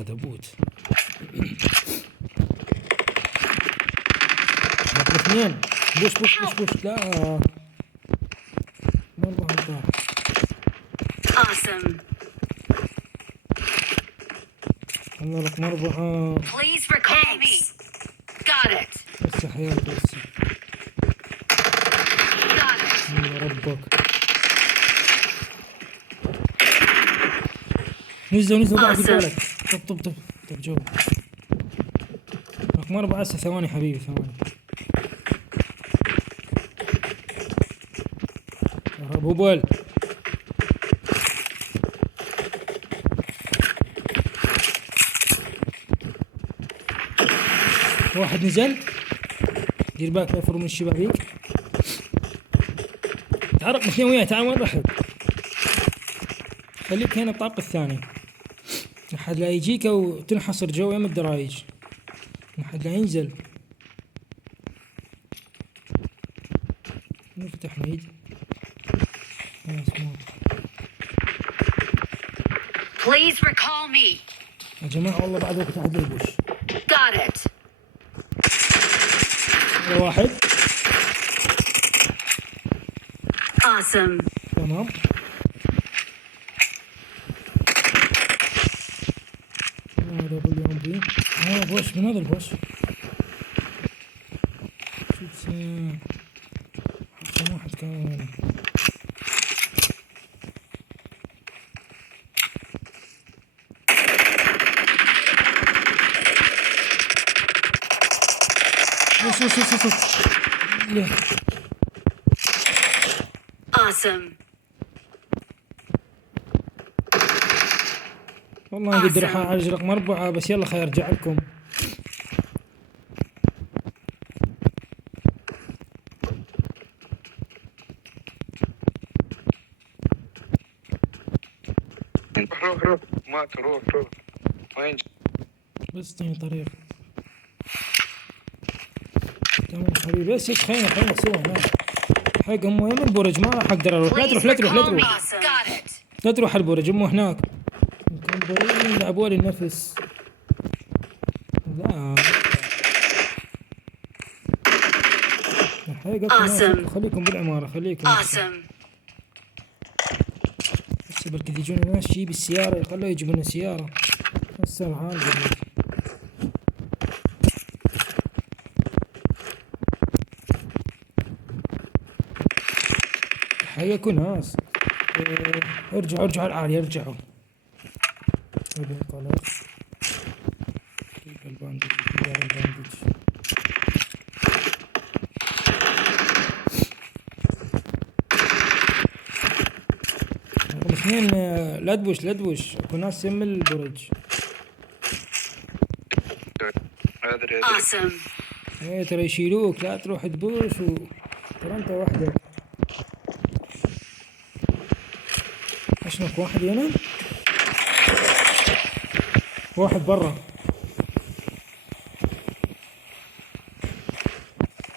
هذا بوت. اثنين بوش بوش بوش بوش. لا مربع. Awesome. الله لك مربعة. Please recall me. Got it. بس حياتي بس. Got it. يا ربك. نزلوا بعد بالك. طب جو. لك مربعة هسه. ثواني حبيبي ثواني. يا رب هبل. واحد نزل. دير بالك لا يفر من الشبابيك. تعرق اثنين وياه. تعال وين رحت؟ خليك هنا الطابق الثاني لحد لا يجيك وتنحصر جو يم الدرايج لحد لا ينزل. نفتح ميد. Please recall me. يا جماعة والله بعد وقت أحد يبوش. Got it. واحد. Awesome. تمام. هذا باليوم بي. بوش من هذا البوش. شوف كم واحد كان. شوف ليه. Awesome. والله قد راح اعالج رقم 4 بس يلا خير ارجع لكم. روح ما تروح وين بس تاني طريق. تمام حبيبي بس خلينا سوا هناك. حق امه يم البرج ما راح اقدر اروح. لا تروح البرج امه هناك. يلعبوا لي النفس. لا خليكم بالعمارة خليكم. بس بركي يجون ناس شي بالسيارة يخلوا يجيبون سيارة. هسه حال حياكوا ناس. ارجعوا العالي ارجعوا. الباندج اثنين. لا تبوش اكو ناس يم البرج. Awesome. ايه ترى يشيلوك. لا تروح تبوش ترى انت وحدك. اشنك واحد هنا. واحد برا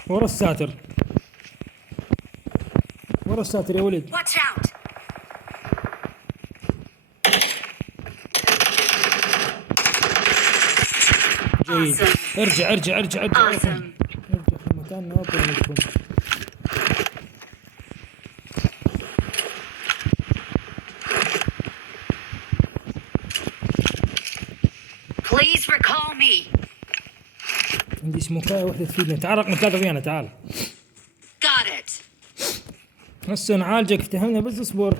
ورا الساتر يا ولد. Watch out. جيد. ارجع Awesome. مكاننا وطريقكم. Please recall me. عندي سموكاية واحدة تفيدنا. تعال رقم 3 ويانا تعال. Got it. هسه نعالجك افتهمنا بس اصبر.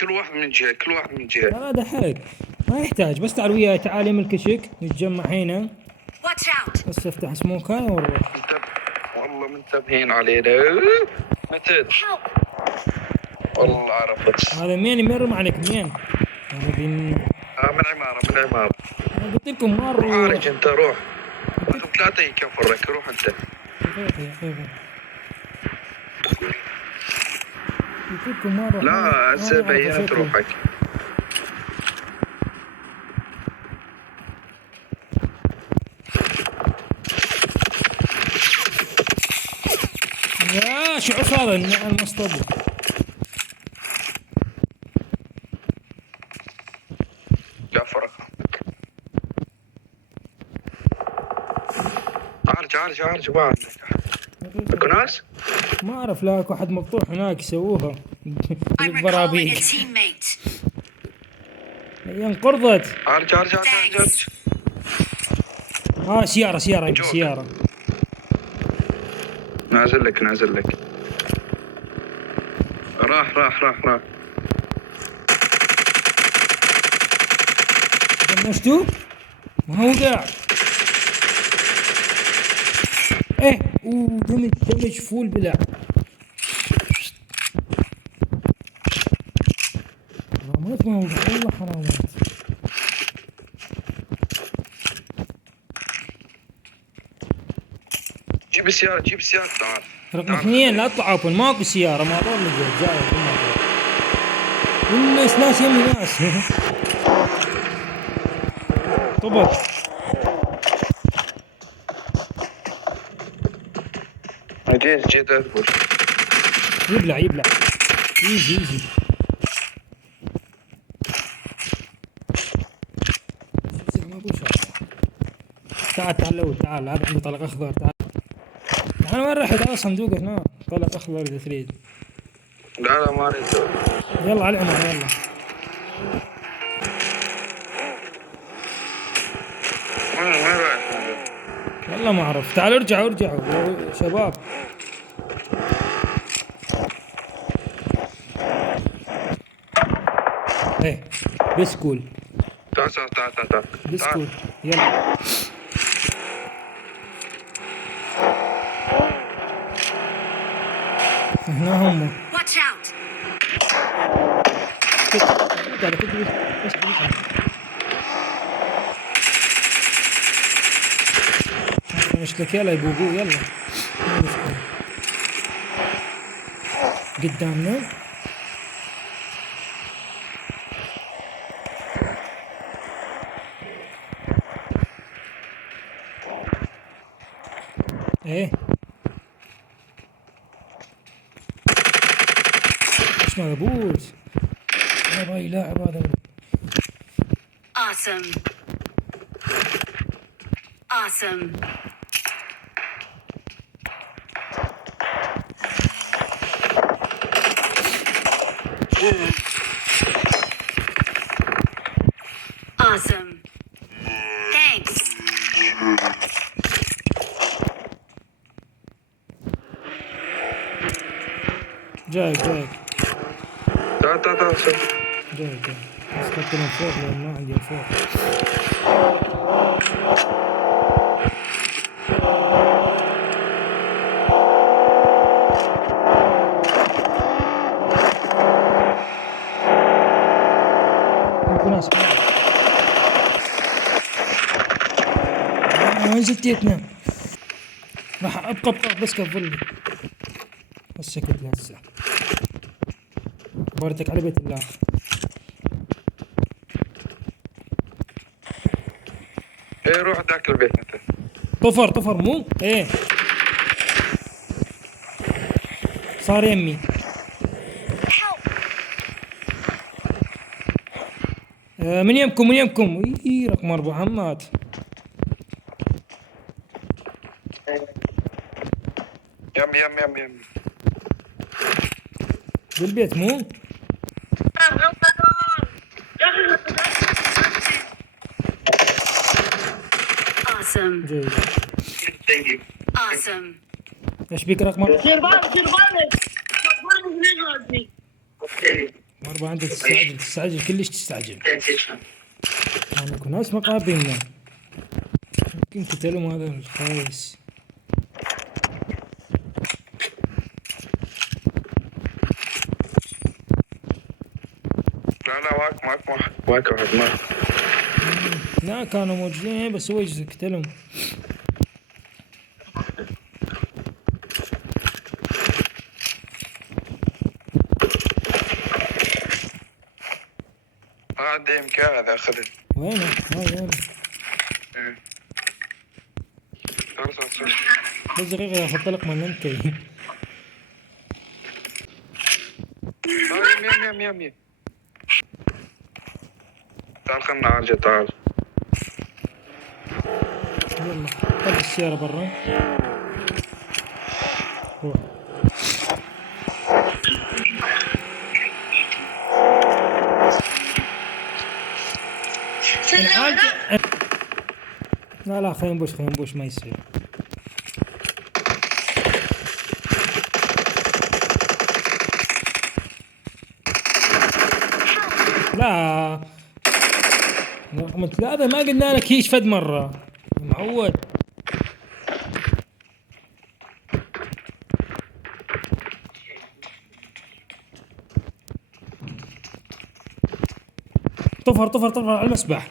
كل واحد من جهة. هذا حق ما يحتاج بس تعال وياي. تعال يم الكشك نتجمع هنا. Watch out. بس افتح سموكاية ونروح. والله منتبهين علينا. متى والله عرفت. هذا مين رمى عليك مين؟ هذا من عمارة. انا قلت لكم مرة. عارج انت روح. انتم 3 يكفرك. روح انت. قلت لكم مرة. لا هسه بينت روحك. يا شو هذا المصطبة. جعفر عارج ما عندك اكو ناس؟ ما اعرف، لا اكو واحد مقطوع هناك يسووها I'm recalling a البرابيل teammate. هي انقرضت. عارج Thanks. سيارة يبي جوك. سيارة. نازل لك راح دمجتوه؟ ما هو قاعد. ايه دمج فول بلا. حرامات، ما هو والله حرامات. جيب السيارة تعال رقم 2 لا تطلع اوبن، ماكو سيارة، ما ضل لقيت جاي ناس يمي ناس. طبق جيت اثبت يبلع ايزي ما ابو شغله. تعال لو تعال، هذا عنده طلق اخضر. تعال انا وين رحت؟ هذا صندوق هنا طلق اخضر اذا تريد. لا ما اريد يلا على العمر يلا. وين رايح؟ والله ما اعرف. تعالوا ارجعوا يا شباب. ايه بسكول تعال بسكول يلا. هنا هم. Watch out. مشكلة يلا يبوقوا يلا. ما مشكلة. قدامنا ايه. ايش ما بوت. ما باي لاعب هذا. Awesome. Awesome. Thanks. جاي تعال جاي بس حتى من فوق لان ما عندي فوق. ناس وين زتيتنا؟ راح ابقى بس كفلني بس شكلت هسه بارتك على بيت الله. ايه روح ذاك البيت انت. طفر مو ايه صار يمي. من يمكم رقم 4 مات. يم بالبيت مو Awesome. جيد. Awesome. ايش بيك رقم 4 انت تستعجل كلش تستعجل. يعني يكون ناس مقابلنا يمكن قتلهم هذا الخايس. لا معك واحد معك. لا كانوا موجودين بس هو يجي قتلهم. عندي امكان هذا اخذه. وينه؟ هاي بس دقيقة ياخذ طلق من نمكي. يم تعال خلنا عالجة تعال. يلا طلع السيارة برا. روح. لا لا خلينا نبوش ما يصير. لا رقم 3 ما قلنا لك هيش فد مرة معود. طفر على المسبح.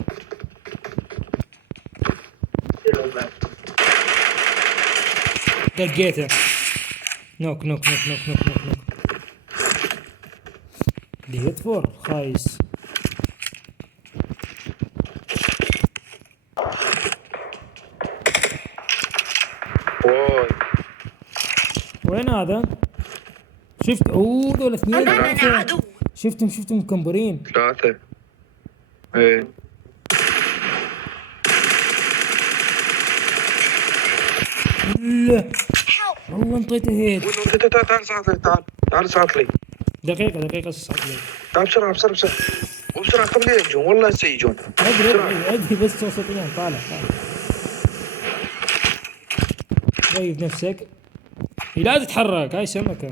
دقيته. نوك دقيت فور خايس. واي وين هذا؟ شفت ذول اثنين. أمامنا عدو. شفتهم مكمبرين. 3. ايه لا والله انطيته هيد. تعال صعد لي. دقيقة صعد لي. تعال بسرعة وبسرعة قبل يجون والله سيجون. ادري بس وسطيين. طالع ريب نفسك. لا تتحرك هاي سمكة.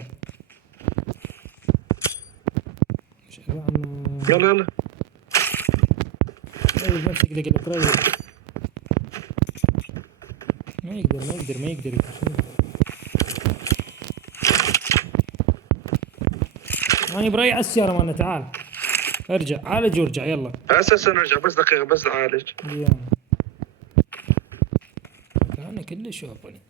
يلا ريب نفسك دقيقة ريب. ما يقدر أنا بريع السيارة مالنا. تعال ارجع عالج وارجع يلا. اساسا نرجع بس دقيقة بس اعالج. انا كلش شوفني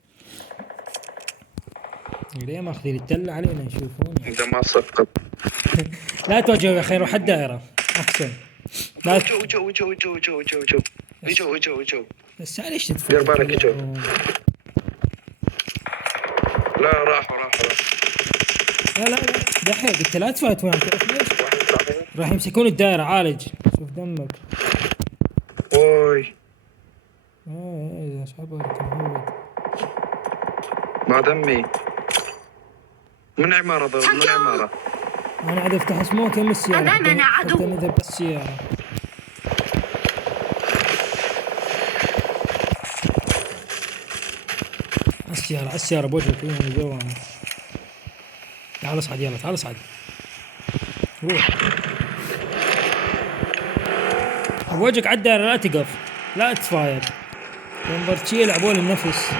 ليه ماخذين التلة علينا يشوفون. انت ما سقط. لا تواجه يا اخي روح الدائرة احسن. لا جو بس ليش تدفع؟ دير بالك جو. لا راحوا لا دحين قلت لا تفايت وياهم. تعرف ليش؟ راح يمسكون الدائرة. عالج شوف دمك. اوي ايه شعبك معود. ما دمي من عمارة ضرب من عمارة. انا عاد افتح سموك يم السيارة. أمامنا عدو. حتى نذهب بالسيارة. السيارة بوجهك وين جوا. تعال اصعد يلا تعال اصعد. روح بوجهك على الدائرة. لا تقف لا تتفايد. ينبرتشي يلعبون النفس.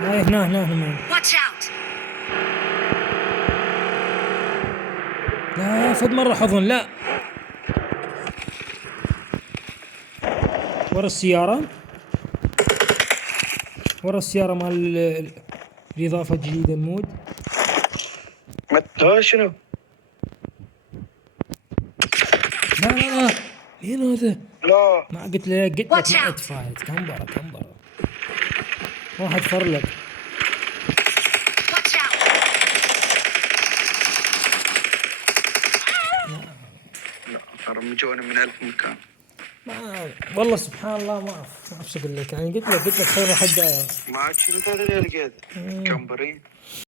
هاي هنا من. Watch out. لا فد مرة حضن. لا ورا السيارة مال الإضافة الجديدة المود. شنو؟ لا مين هذا؟ لا ما قلت لك Watch out. ما تفايت. كمبرة واحد فرلك. Watch out. لا رمجوني من 1000 مكان. والله سبحان الله ما اعرف اقول لك. يعني قلت لك خير واحد داير. معك شنو هذا اللي لقيت؟ كمبرين